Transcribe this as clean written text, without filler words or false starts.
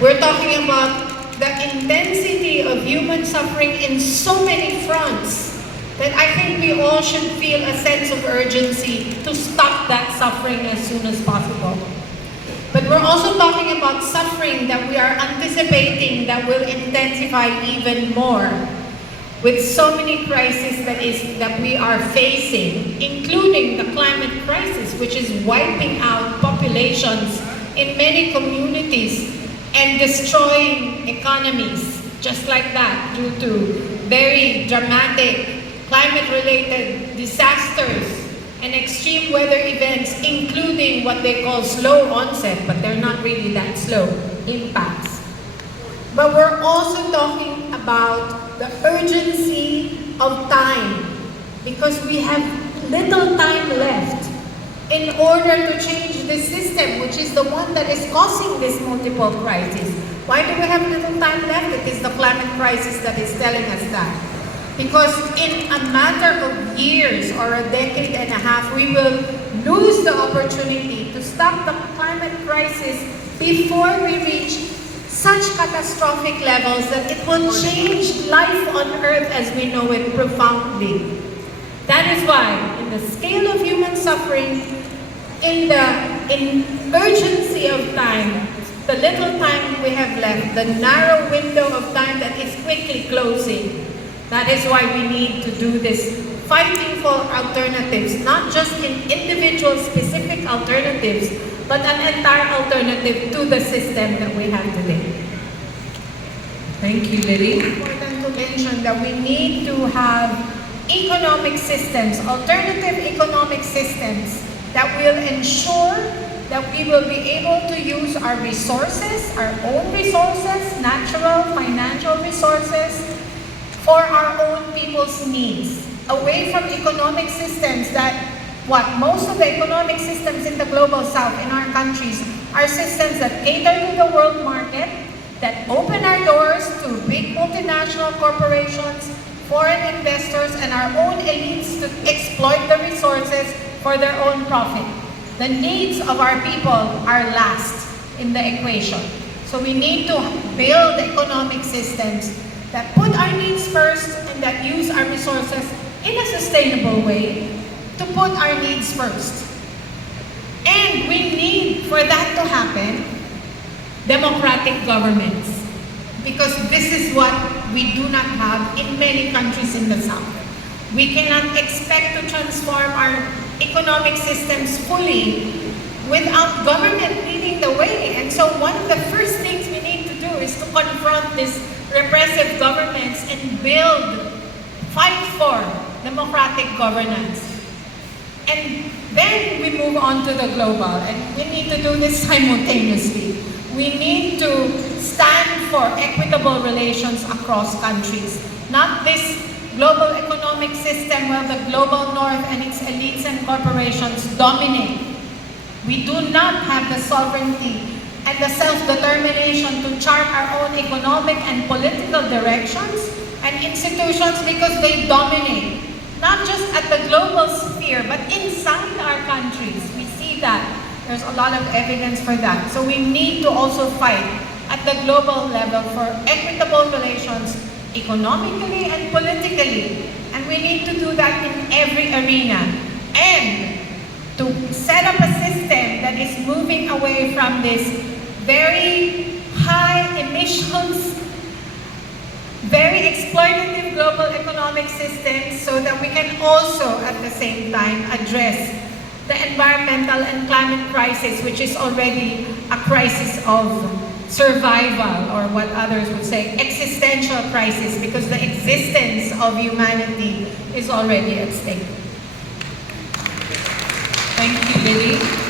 We're talking about the intensity of human suffering in so many fronts that I think we all should feel a sense of urgency to stop that suffering as soon as possible. But we're also talking about suffering that we are anticipating that will intensify even more with so many crises that we are facing, including the climate crisis, which is wiping out populations in many communities and destroying economies just like that due to very dramatic climate-related disasters and extreme weather events, including what they call slow onset, but they're not really that slow, impacts. But we're also talking about the urgency of time, because we have little time left in order to change this system, which is the one that is causing this multiple crisis. Why do we have little time left? It is the climate crisis that is telling us that. Because in a matter of years or a decade and a half, we will lose the opportunity to stop the climate crisis before we reach such catastrophic levels that it will change life on Earth as we know it profoundly. That is why, in the scale of human suffering, in urgency of time, the little time we have left, the narrow window of time that is quickly closing, that is why we need to do this fighting for alternatives, not just in individual specific alternatives, but an entire alternative to the system that we have today. Thank you, Lily. It's important to mention that we need to have economic systems, alternative economic systems that will ensure that we will be able to use our resources, our own resources, natural, financial resources, for our own people's needs, away from economic systems that, most of the economic systems in the global south, in our countries, are systems that cater to the world market, that open our doors to big multinational corporations, foreign investors, and our own elites to exploit the resources for their own profit. The needs of our people are last in the equation. So we need to build economic systems that put our needs first and that use our resources in a sustainable way to put our needs first. And we need, for that to happen, democratic governments. Because this is what we do not have in many countries in the South. We cannot expect to transform our economic systems fully without government leading the way. And so one of the first things we need to do is to confront these repressive governments and fight for democratic governance. And then we move on to the global, and we need to do this simultaneously. We need to stand for equitable relations across countries, not this global economic system where the global north and its elites and corporations dominate. We do not have the sovereignty and the self-determination to chart our own economic and political directions and institutions because they dominate, not just at the global sphere, but inside our countries. We see that. There's a lot of evidence for that. So we need to also fight at the global level for equitable relations economically and politically. And we need to do that in every arena. And to set up a system that is moving away from this very high emissions, very exploitative global economic system so that we can also at the same time address the environmental and climate crisis, which is already a crisis of survival, or what others would say, existential crisis, because the existence of humanity is already at stake. Thank you, Lily.